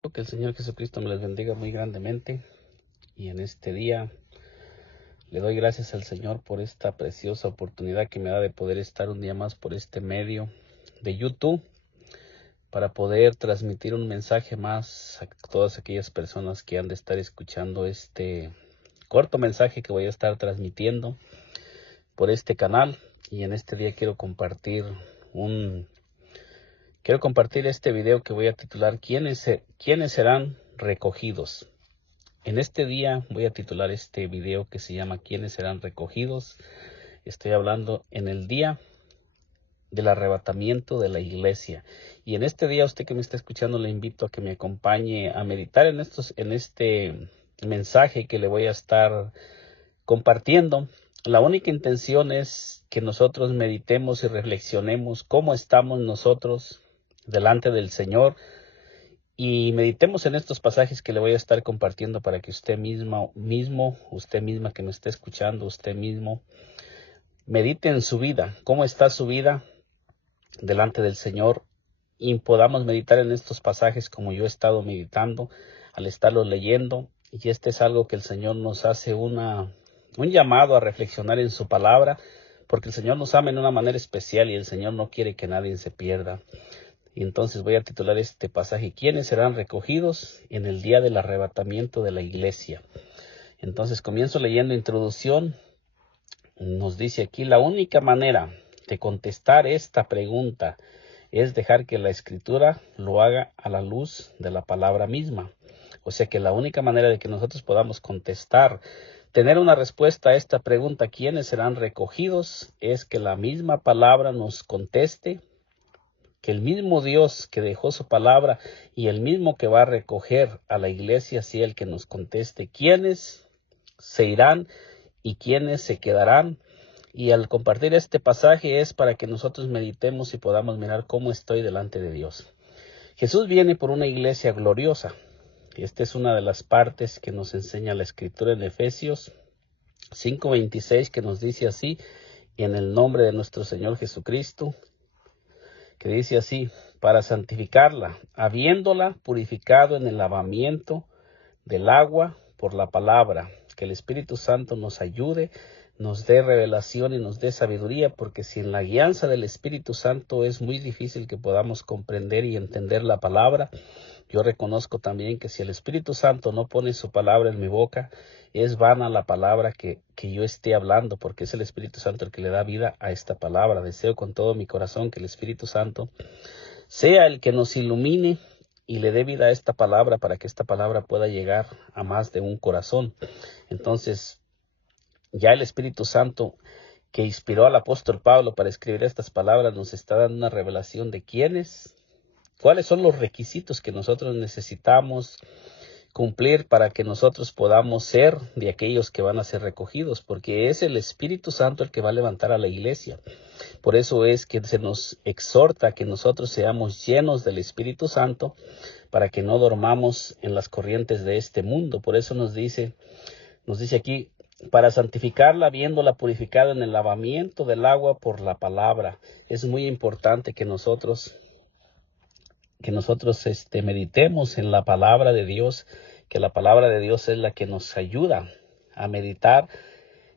Que el Señor Jesucristo me les bendiga muy grandemente, y en este día le doy gracias al Señor por esta preciosa oportunidad que me da de poder estar un día más por este medio de YouTube para poder transmitir un mensaje más a todas aquellas personas que han de estar escuchando este corto mensaje que voy a estar transmitiendo por este canal. Y en este día quiero compartir este video que voy a titular ¿Quiénes serán recogidos? En este día voy a titular este video que se llama ¿Quiénes serán recogidos? Estoy hablando en el día del arrebatamiento de la iglesia. Y en este día, usted que me está escuchando, le invito a que me acompañe a meditar en este mensaje que le voy a estar compartiendo. La única intención es que nosotros meditemos y reflexionemos cómo estamos nosotros delante del Señor. Y meditemos en estos pasajes que le voy a estar compartiendo para que usted usted misma que me esté escuchando, usted mismo, medite en su vida, cómo está su vida delante del Señor, y podamos meditar en estos pasajes como yo he estado meditando al estarlos leyendo. Y este es algo que el Señor nos hace un llamado a reflexionar en su palabra, porque el Señor nos ama en una manera especial y el Señor no quiere que nadie se pierda. Y entonces voy a titular este pasaje: ¿Quiénes serán recogidos en el día del arrebatamiento de la iglesia? Entonces comienzo leyendo introducción. Nos dice aquí: la única manera de contestar esta pregunta es dejar que la escritura lo haga a la luz de la palabra misma. O sea que la única manera de que nosotros podamos tener una respuesta a esta pregunta, ¿quiénes serán recogidos?, es que la misma palabra nos conteste, que el mismo Dios que dejó su palabra y el mismo que va a recoger a la iglesia sea el que nos conteste quiénes se irán y quiénes se quedarán. Y al compartir este pasaje es para que nosotros meditemos y podamos mirar cómo estoy delante de Dios. Jesús viene por una iglesia gloriosa. Esta es una de las partes que nos enseña la Escritura en Efesios 5:26, que nos dice así: en el nombre de nuestro Señor Jesucristo, que dice así: para santificarla, habiéndola purificado en el lavamiento del agua por la palabra. Que el Espíritu Santo nos ayude, nos dé revelación y nos dé sabiduría, porque sin la guianza del Espíritu Santo es muy difícil que podamos comprender y entender la palabra. Yo reconozco también que si el Espíritu Santo no pone su palabra en mi boca, es vana la palabra que yo esté hablando, porque es el Espíritu Santo el que le da vida a esta palabra. Deseo con todo mi corazón que el Espíritu Santo sea el que nos ilumine y le dé vida a esta palabra, para que esta palabra pueda llegar a más de un corazón. Entonces, ya el Espíritu Santo que inspiró al apóstol Pablo para escribir estas palabras nos está dando una revelación de cuáles son los requisitos que nosotros necesitamos cumplir para que nosotros podamos ser de aquellos que van a ser recogidos, porque es el Espíritu Santo el que va a levantar a la iglesia. Por eso es que se nos exhorta que nosotros seamos llenos del Espíritu Santo, para que no dormamos en las corrientes de este mundo. Por eso nos dice aquí: para santificarla, habiéndola purificado en el lavamiento del agua por la palabra. Es muy importante que nosotros meditemos en la palabra de Dios, que la palabra de Dios es la que nos ayuda a meditar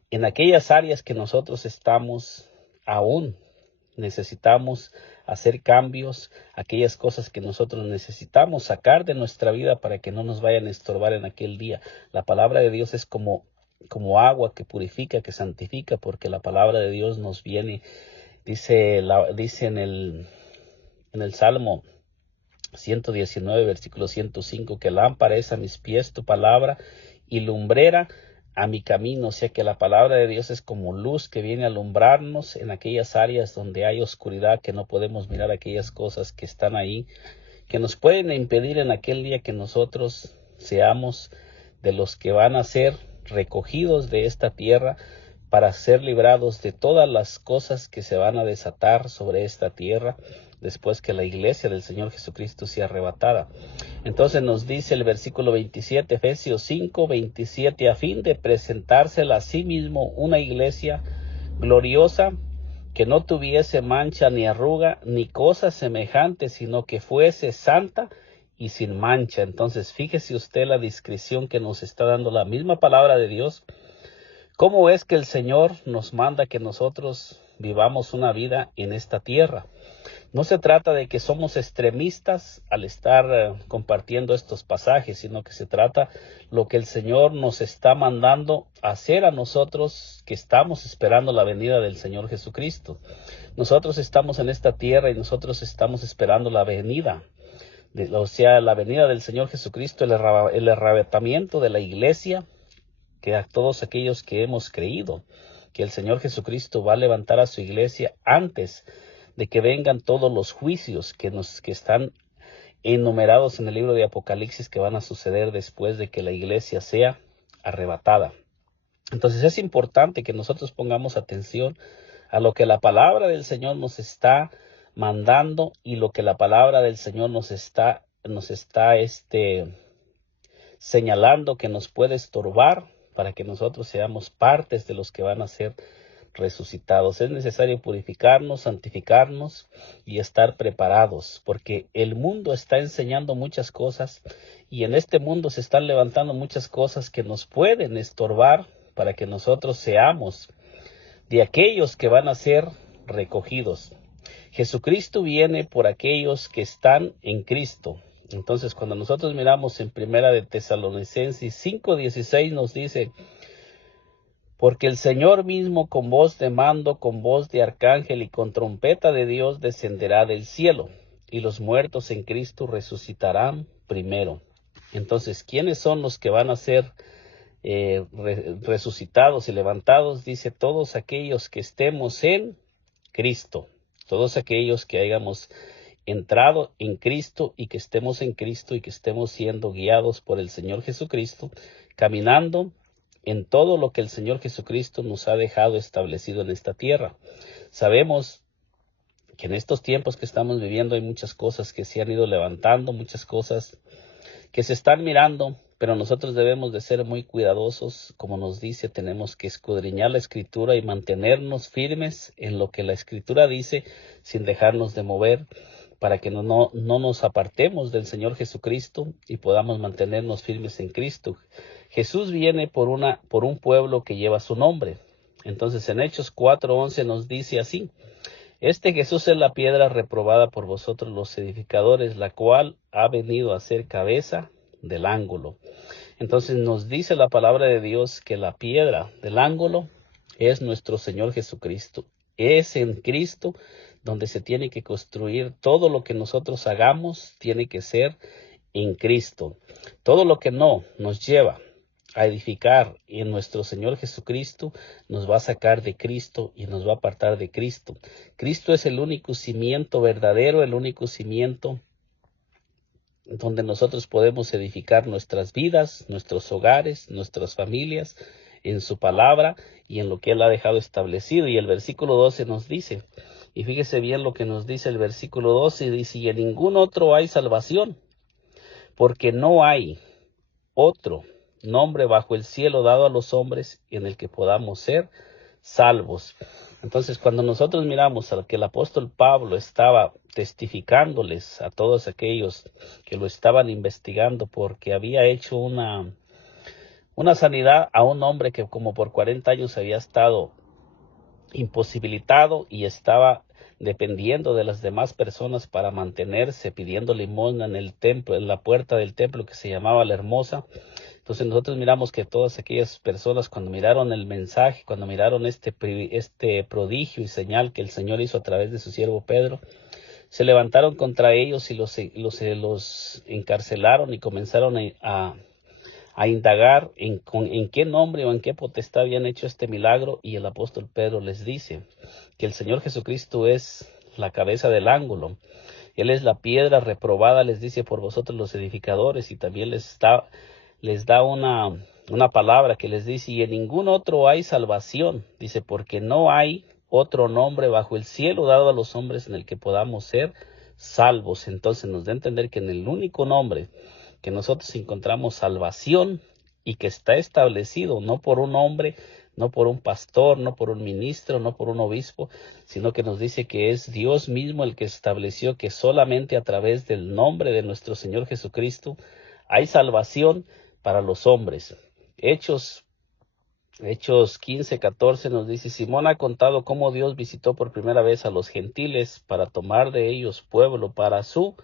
en aquellas áreas que nosotros aún necesitamos hacer cambios, aquellas cosas que nosotros necesitamos sacar de nuestra vida para que no nos vayan a estorbar en aquel día. La palabra de Dios es como agua que purifica, que santifica, porque la palabra de Dios nos viene, dice en el Salmo 119, versículo 105, que lámpara es a mis pies tu palabra y lumbrera a mi camino. O sea que la palabra de Dios es como luz que viene a alumbrarnos en aquellas áreas donde hay oscuridad, que no podemos mirar aquellas cosas que están ahí, que nos pueden impedir en aquel día que nosotros seamos de los que van a ser recogidos de esta tierra, para ser librados de todas las cosas que se van a desatar sobre esta tierra después que la iglesia del Señor Jesucristo sea arrebatada. Entonces nos dice el versículo 27, Efesios 5:27, a fin de presentársela a sí mismo una iglesia gloriosa, que no tuviese mancha ni arruga ni cosa semejante, sino que fuese santa y sin mancha. Entonces, fíjese usted la descripción que nos está dando la misma palabra de Dios. ¿Cómo es que el Señor nos manda que nosotros vivamos una vida en esta tierra? No se trata de que somos extremistas al estar compartiendo estos pasajes, sino que se trata lo que el Señor nos está mandando hacer a nosotros que estamos esperando la venida del Señor Jesucristo. Nosotros estamos en esta tierra y nosotros estamos esperando la venida, la venida del Señor Jesucristo, el arrebatamiento de la iglesia, que a todos aquellos que hemos creído que el Señor Jesucristo va a levantar a su iglesia antes de que vengan todos los juicios que están enumerados en el libro de Apocalipsis, que van a suceder después de que la iglesia sea arrebatada. Entonces es importante que nosotros pongamos atención a lo que la palabra del Señor nos está mandando y lo que la palabra del Señor nos está señalando que nos puede estorbar para que nosotros seamos partes de los que van a ser resucitados. Es necesario purificarnos, santificarnos y estar preparados, porque el mundo está enseñando muchas cosas y en este mundo se están levantando muchas cosas que nos pueden estorbar para que nosotros seamos de aquellos que van a ser recogidos. Jesucristo viene por aquellos que están en Cristo. Entonces, cuando nosotros miramos en Primera de Tesalonicenses 5:16 nos dice: porque el Señor mismo con voz de mando, con voz de arcángel y con trompeta de Dios descenderá del cielo, y los muertos en Cristo resucitarán primero. Entonces, ¿quiénes son los que van a ser resucitados y levantados? Dice: todos aquellos que estemos en Cristo, todos aquellos que hayamos entrado en Cristo y que estemos en Cristo y que estemos siendo guiados por el Señor Jesucristo, caminando en todo lo que el Señor Jesucristo nos ha dejado establecido en esta tierra. Sabemos que en estos tiempos que estamos viviendo hay muchas cosas que se han ido levantando, muchas cosas que se están mirando, pero nosotros debemos de ser muy cuidadosos. Como nos dice, tenemos que escudriñar la Escritura y mantenernos firmes en lo que la Escritura dice sin dejarnos de mover, para que no nos apartemos del Señor Jesucristo y podamos mantenernos firmes en Cristo. Jesús viene por un pueblo que lleva su nombre. Entonces en Hechos 4:11 nos dice así: este Jesús es la piedra reprobada por vosotros los edificadores, la cual ha venido a ser cabeza del ángulo. Entonces nos dice la palabra de Dios que la piedra del ángulo es nuestro Señor Jesucristo. Es en Cristo donde se tiene que construir todo lo que nosotros hagamos, tiene que ser en Cristo. Todo lo que no nos lleva a edificar en nuestro Señor Jesucristo nos va a sacar de Cristo y nos va a apartar de Cristo. Cristo es el único cimiento verdadero, el único cimiento donde nosotros podemos edificar nuestras vidas, nuestros hogares, nuestras familias, en su palabra y en lo que Él ha dejado establecido. Y el versículo 12 nos dice, y fíjese bien lo que nos dice el versículo 12, dice: y en ningún otro hay salvación, porque no hay otro nombre bajo el cielo dado a los hombres en el que podamos ser salvos. Entonces, cuando nosotros miramos a que el apóstol Pablo estaba testificándoles a todos aquellos que lo estaban investigando porque había hecho una sanidad a un hombre que como por 40 años había estado imposibilitado y estaba dependiendo de las demás personas para mantenerse, pidiendo limosna en el templo, en la puerta del templo que se llamaba La Hermosa. Entonces nosotros miramos que todas aquellas personas, cuando miraron el mensaje, cuando miraron este prodigio y señal que el Señor hizo a través de su siervo Pedro, se levantaron contra ellos y los encarcelaron y comenzaron a indagar en qué nombre o en qué potestad habían hecho este milagro. Y el apóstol Pedro les dice que el Señor Jesucristo es la cabeza del ángulo. Él es la piedra reprobada, les dice, por vosotros los edificadores, y también les da una palabra que les dice: y en ningún otro hay salvación, dice, porque no hay otro nombre bajo el cielo dado a los hombres en el que podamos ser salvos. Entonces nos da a entender que en el único nombre que nosotros encontramos salvación y que está establecido no por un hombre, no por un pastor, no por un ministro, no por un obispo, sino que nos dice que es Dios mismo el que estableció que solamente a través del nombre de nuestro Señor Jesucristo hay salvación para los hombres. Hechos 15:14 nos dice: Simón ha contado cómo Dios visitó por primera vez a los gentiles para tomar de ellos pueblo para su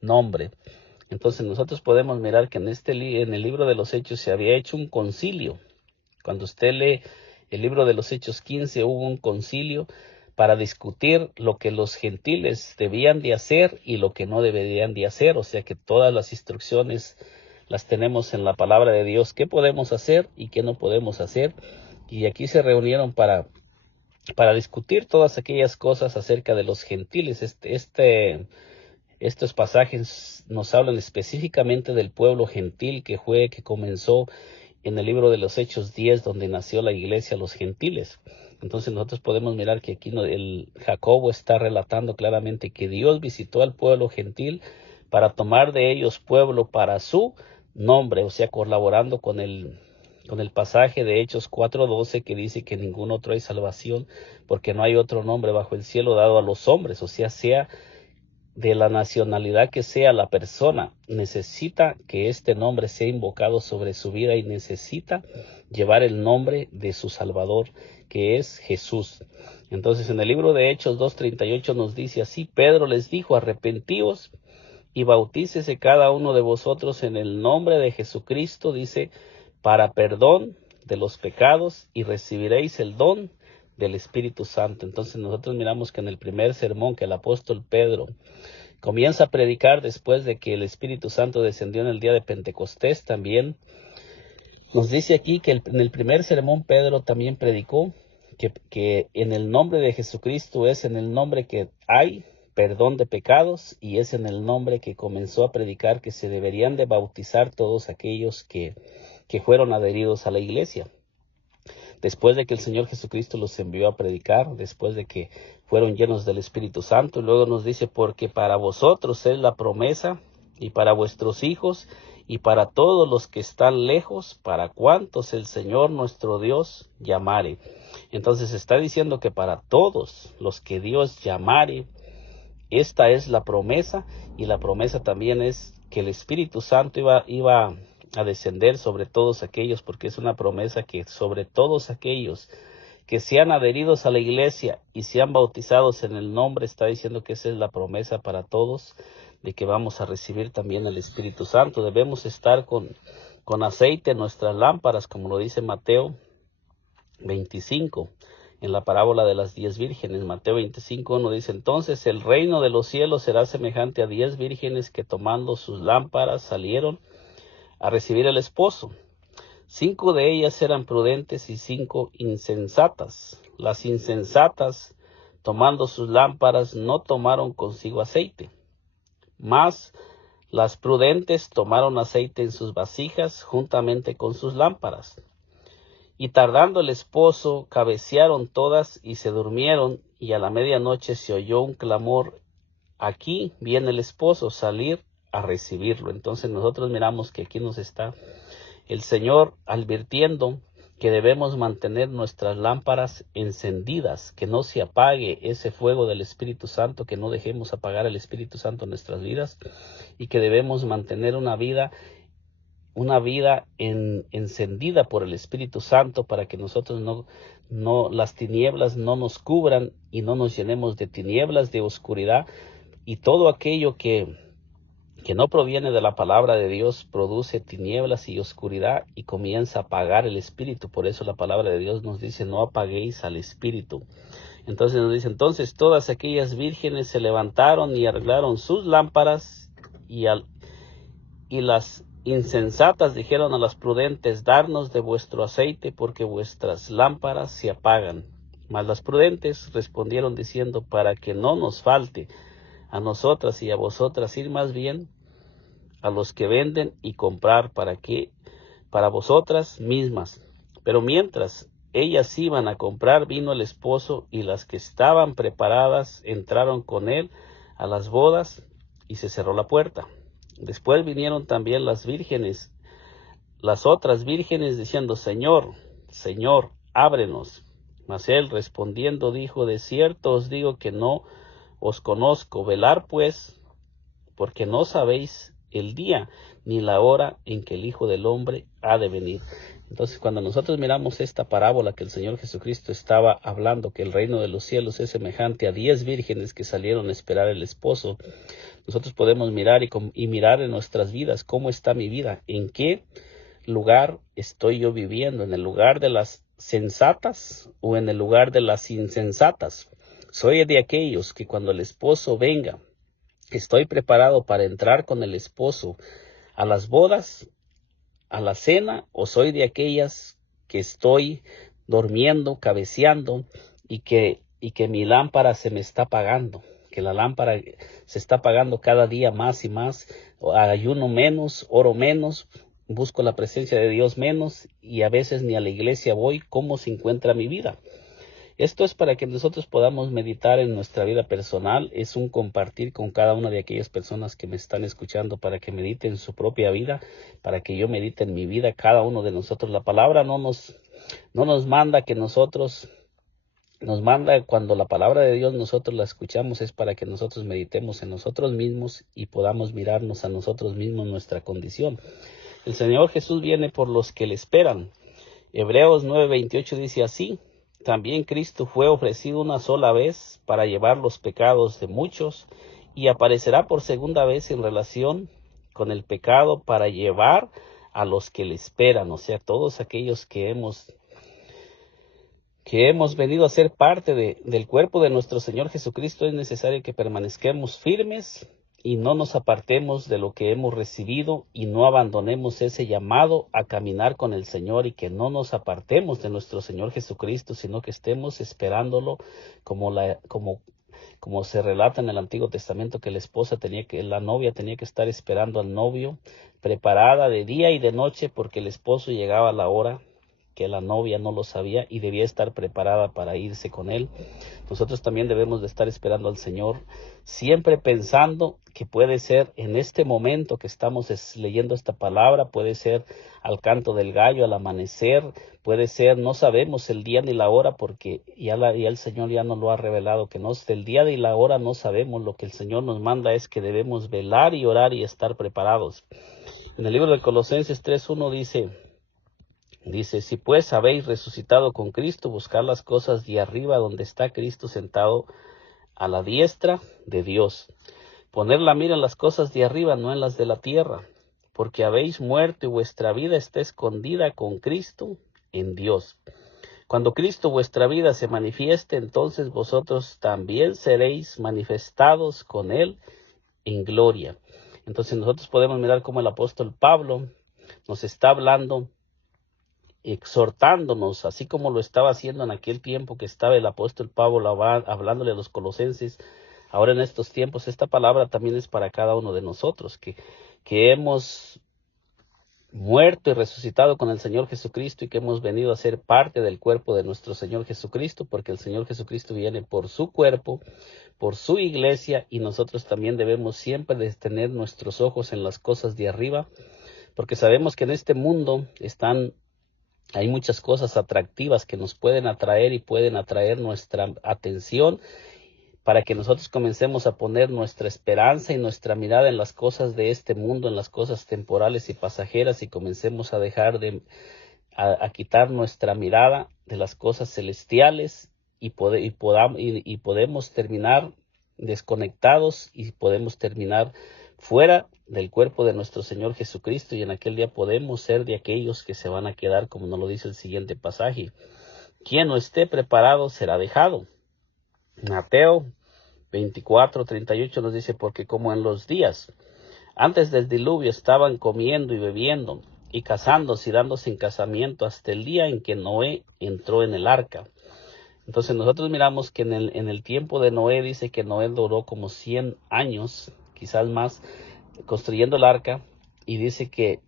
nombre. Entonces nosotros podemos mirar que en el libro de los Hechos se había hecho un concilio. Cuando usted lee el libro de los Hechos 15, hubo un concilio para discutir lo que los gentiles debían de hacer y lo que no deberían de hacer. O sea que todas las instrucciones las tenemos en la palabra de Dios, qué podemos hacer y qué no podemos hacer. Y aquí se reunieron para discutir todas aquellas cosas acerca de los gentiles. Estos pasajes nos hablan específicamente del pueblo gentil que comenzó en el libro de los Hechos 10, donde nació la iglesia, los gentiles. Entonces nosotros podemos mirar que aquí el Jacobo está relatando claramente que Dios visitó al pueblo gentil para tomar de ellos pueblo para su nombre, o sea, colaborando con el pasaje de Hechos 4:12 que dice que ningún otro hay salvación, porque no hay otro nombre bajo el cielo dado a los hombres. O sea de la nacionalidad que sea la persona, necesita que este nombre sea invocado sobre su vida y necesita llevar el nombre de su Salvador, que es Jesús. Entonces en el libro de Hechos 2:38 nos dice así: Pedro les dijo: arrepentíos y bautícese cada uno de vosotros en el nombre de Jesucristo, dice, para perdón de los pecados, y recibiréis el don del Espíritu Santo. Entonces nosotros miramos que en el primer sermón que el apóstol Pedro comienza a predicar después de que el Espíritu Santo descendió en el día de Pentecostés, también nos dice aquí que en el primer sermón Pedro también predicó que en el nombre de Jesucristo es en el nombre que hay perdón de pecados, y es en el nombre que comenzó a predicar que se deberían de bautizar todos aquellos que fueron adheridos a la iglesia. Después de que el Señor Jesucristo los envió a predicar, después de que fueron llenos del Espíritu Santo, y luego nos dice: porque para vosotros es la promesa, y para vuestros hijos, y para todos los que están lejos, para cuantos el Señor nuestro Dios llamare. Entonces está diciendo que para todos los que Dios llamare, esta es la promesa, y la promesa también es que el Espíritu Santo iba a descender sobre todos aquellos, porque es una promesa que sobre todos aquellos que sean adheridos a la iglesia y sean bautizados en el nombre, está diciendo que esa es la promesa para todos, de que vamos a recibir también el Espíritu Santo. Debemos estar con aceite en nuestras lámparas, como lo dice Mateo 25. En la parábola de las 10 vírgenes, Mateo 25:1 dice: entonces el reino de los cielos será semejante a 10 vírgenes que tomando sus lámparas salieron a recibir el esposo. 5 de ellas eran prudentes y 5 insensatas. Las insensatas, tomando sus lámparas, no tomaron consigo aceite, mas las prudentes tomaron aceite en sus vasijas juntamente con sus lámparas. Y tardando el esposo, cabecearon todas y se durmieron, y a la medianoche se oyó un clamor: aquí viene el esposo, salir a recibirlo. Entonces nosotros miramos que aquí nos está el Señor advirtiendo que debemos mantener nuestras lámparas encendidas, que no se apague ese fuego del Espíritu Santo, que no dejemos apagar el Espíritu Santo en nuestras vidas, y que debemos mantener una vida encendida por el Espíritu Santo, para que nosotros las tinieblas no nos cubran y no nos llenemos de tinieblas, de oscuridad, y todo aquello que no proviene de la palabra de Dios produce tinieblas y oscuridad y comienza a apagar el Espíritu. Por eso la palabra de Dios nos dice: no apaguéis al Espíritu. Entonces nos dice: entonces todas aquellas vírgenes se levantaron y arreglaron sus lámparas, y las insensatas dijeron a las prudentes: darnos de vuestro aceite, porque vuestras lámparas se apagan. Mas las prudentes respondieron diciendo: para que no nos falte a nosotras y a vosotras, ir más bien a los que venden y comprar para vosotras mismas. Pero mientras ellas iban a comprar, vino el esposo, y las que estaban preparadas entraron con él a las bodas, y se cerró la puerta. Después vinieron también las otras vírgenes, diciendo: Señor, Señor, ábrenos. Mas él respondiendo dijo, de cierto os digo que no os conozco. Velar pues, porque no sabéis el día ni la hora en que el Hijo del Hombre ha de venir. Entonces, cuando nosotros miramos esta parábola que el Señor Jesucristo estaba hablando, que el reino de los cielos es semejante a 10 vírgenes que salieron a esperar el esposo, nosotros podemos mirar y mirar en nuestras vidas cómo está mi vida, en qué lugar estoy yo viviendo, en el lugar de las sensatas o en el lugar de las insensatas. Soy de aquellos que cuando el esposo venga, estoy preparado para entrar con el esposo a las bodas, a la cena, o soy de aquellas que estoy durmiendo, cabeceando y que mi lámpara se me está apagando, que la lámpara se está apagando cada día más y más, ayuno menos, oro menos, busco la presencia de Dios menos y a veces ni a la iglesia voy. ¿Cómo se encuentra mi vida? Esto es para que nosotros podamos meditar en nuestra vida personal. Es un compartir con cada una de aquellas personas que me están escuchando para que mediten su propia vida, para que yo medite en mi vida, cada uno de nosotros. La palabra no nos manda que nosotros, nos manda cuando la palabra de Dios nosotros la escuchamos, es para que nosotros meditemos en nosotros mismos y podamos mirarnos a nosotros mismos nuestra condición. El Señor Jesús viene por los que le esperan. Hebreos 9:28 dice así: también Cristo fue ofrecido una sola vez para llevar los pecados de muchos y aparecerá por segunda vez en relación con el pecado para llevar a los que le esperan, o sea, todos aquellos que hemos venido a ser parte del cuerpo de nuestro Señor Jesucristo. Es necesario que permanezcamos firmes y no nos apartemos de lo que hemos recibido y no abandonemos ese llamado a caminar con el Señor, y que no nos apartemos de nuestro Señor Jesucristo, sino que estemos esperándolo como se relata en el Antiguo Testamento, que la novia tenía que estar esperando al novio, preparada de día y de noche, porque el esposo llegaba a la hora que la novia no lo sabía y debía estar preparada para irse con él. Nosotros también debemos de estar esperando al Señor, siempre pensando que puede ser en este momento que estamos leyendo esta palabra, puede ser al canto del gallo, al amanecer, puede ser, no sabemos el día ni la hora, porque ya el Señor ya nos lo ha revelado, que el día y la hora no sabemos. Lo que el Señor nos manda es que debemos velar y orar y estar preparados. En el libro de Colosenses 3:1 dice, si pues habéis resucitado con Cristo, buscad las cosas de arriba, donde está Cristo sentado a la diestra de Dios. Poner la mira en las cosas de arriba, no en las de la tierra, porque habéis muerto y vuestra vida está escondida con Cristo en Dios. Cuando Cristo vuestra vida se manifieste, entonces vosotros también seréis manifestados con Él en gloria. Entonces nosotros podemos mirar cómo el apóstol Pablo nos está hablando, exhortándonos, así como lo estaba haciendo en aquel tiempo que estaba el apóstol Pablo hablándole a los colosenses. Ahora en estos tiempos esta palabra también es para cada uno de nosotros, que hemos muerto y resucitado con el Señor Jesucristo y que hemos venido a ser parte del cuerpo de nuestro Señor Jesucristo, porque el Señor Jesucristo viene por su cuerpo, por su iglesia, y nosotros también debemos siempre de tener nuestros ojos en las cosas de arriba, porque sabemos que en este mundo hay muchas cosas atractivas que nos pueden atraer y pueden atraer nuestra atención, para que nosotros comencemos a poner nuestra esperanza y nuestra mirada en las cosas de este mundo, en las cosas temporales y pasajeras, y comencemos a dejar a quitar nuestra mirada de las cosas celestiales, y podemos terminar desconectados y podemos terminar fuera del cuerpo de nuestro Señor Jesucristo, y en aquel día podemos ser de aquellos que se van a quedar, como nos lo dice el siguiente pasaje: quien no esté preparado será dejado. Mateo 24:38 nos dice, porque como en los días antes del diluvio estaban comiendo y bebiendo y casándose y dándose en casamiento hasta el día en que Noé entró en el arca. Entonces nosotros miramos que en el tiempo de Noé, dice que Noé duró como 100 años, quizás más, construyendo el arca, y dice que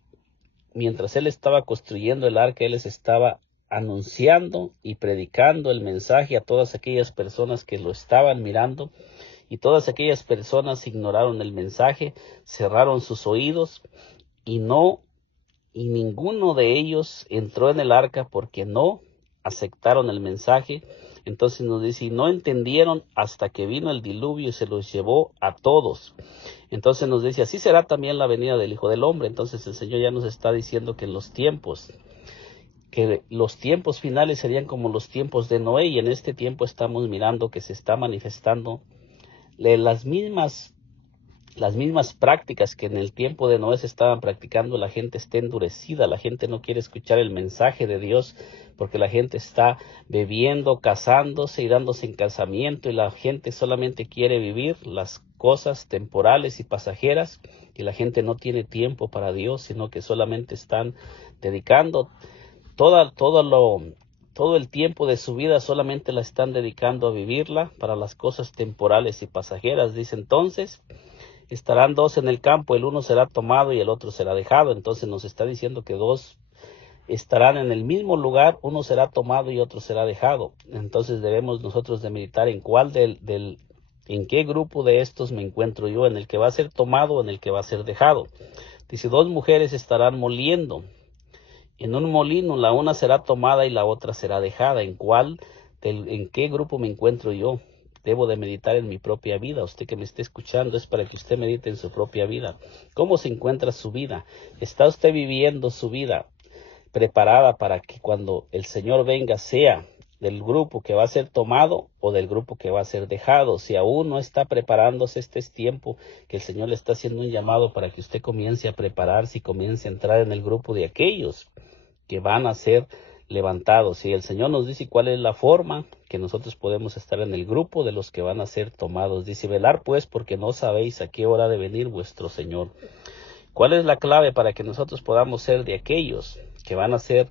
mientras él estaba construyendo el arca, él les estaba anunciando y predicando el mensaje a todas aquellas personas que lo estaban mirando, y todas aquellas personas ignoraron el mensaje, cerraron sus oídos, y ninguno de ellos entró en el arca porque no aceptaron el mensaje. Entonces nos dice, y no entendieron hasta que vino el diluvio y se los llevó a todos. Entonces nos dice, así será también la venida del Hijo del Hombre. Entonces el Señor ya nos está diciendo que los tiempos finales serían como los tiempos de Noé, y en este tiempo estamos mirando que se está manifestando las mismas prácticas que en el tiempo de Noé se estaban practicando. La gente está endurecida, la gente no quiere escuchar el mensaje de Dios, porque la gente está bebiendo, casándose y dándose en casamiento, y la gente solamente quiere vivir las cosas temporales y pasajeras, y la gente no tiene tiempo para Dios, sino que solamente están dedicando todo el tiempo de su vida, solamente la están dedicando a vivirla para las cosas temporales y pasajeras. Dice, entonces estarán dos en el campo, el uno será tomado y el otro será dejado. Entonces nos está diciendo que dos estarán en el mismo lugar, uno será tomado y otro será dejado. Entonces debemos nosotros de meditar en cuál en qué grupo de estos me encuentro yo, en el que va a ser tomado o en el que va a ser dejado. Dice, dos mujeres estarán moliendo en un molino, la una será tomada y la otra será dejada. ¿En qué grupo me encuentro yo? Debo de meditar en mi propia vida. Usted que me esté escuchando, es para que usted medite en su propia vida. ¿Cómo se encuentra su vida? ¿Está usted viviendo su vida preparada para que cuando el Señor venga sea del grupo que va a ser tomado o del grupo que va a ser dejado? Si aún no está preparándose, este es tiempo que el Señor le está haciendo un llamado para que usted comience a prepararse y comience a entrar en el grupo de aquellos que van a ser levantados. Y el Señor nos dice cuál es la forma que nosotros podemos estar en el grupo de los que van a ser tomados. Dice, velar pues, porque no sabéis a qué hora ha de venir vuestro Señor. ¿Cuál es la clave para que nosotros podamos ser de aquellos que van a ser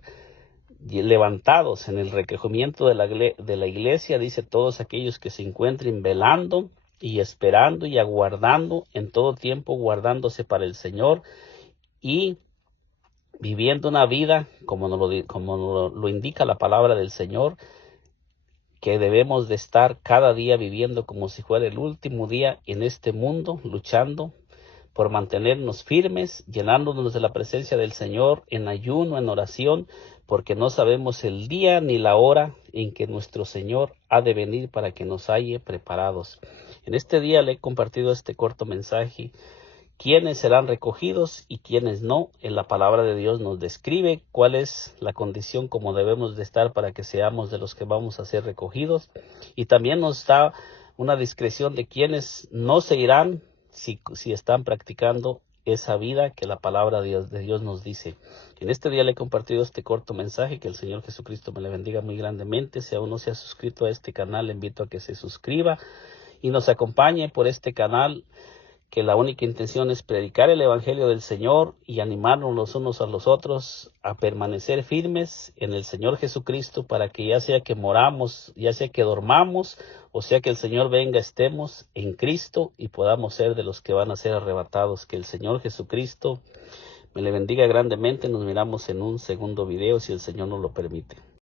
levantados en el recogimiento de la iglesia? Dice, todos aquellos que se encuentren velando y esperando y aguardando en todo tiempo, guardándose para el Señor y viviendo una vida como lo indica la palabra del Señor, que debemos de estar cada día viviendo como si fuera el último día en este mundo, luchando por mantenernos firmes, llenándonos de la presencia del Señor en ayuno, en oración, porque no sabemos el día ni la hora en que nuestro Señor ha de venir para que nos halle preparados. En este día le he compartido este corto mensaje. ¿Quiénes serán recogidos y quiénes no? En la palabra de Dios nos describe cuál es la condición como debemos de estar para que seamos de los que vamos a ser recogidos. Y también nos da una discreción de quiénes no se irán si están practicando esa vida que la palabra de Dios nos dice. En este día le he compartido este corto mensaje. Que el Señor Jesucristo me le bendiga muy grandemente. Si aún no se ha suscrito a este canal, le invito a que se suscriba y nos acompañe por este canal, que la única intención es predicar el Evangelio del Señor y animarnos los unos a los otros a permanecer firmes en el Señor Jesucristo, para que ya sea que moramos, ya sea que dormamos, o sea que el Señor venga, estemos en Cristo y podamos ser de los que van a ser arrebatados. Que el Señor Jesucristo me le bendiga grandemente. Nos miramos en un segundo video, si el Señor nos lo permite.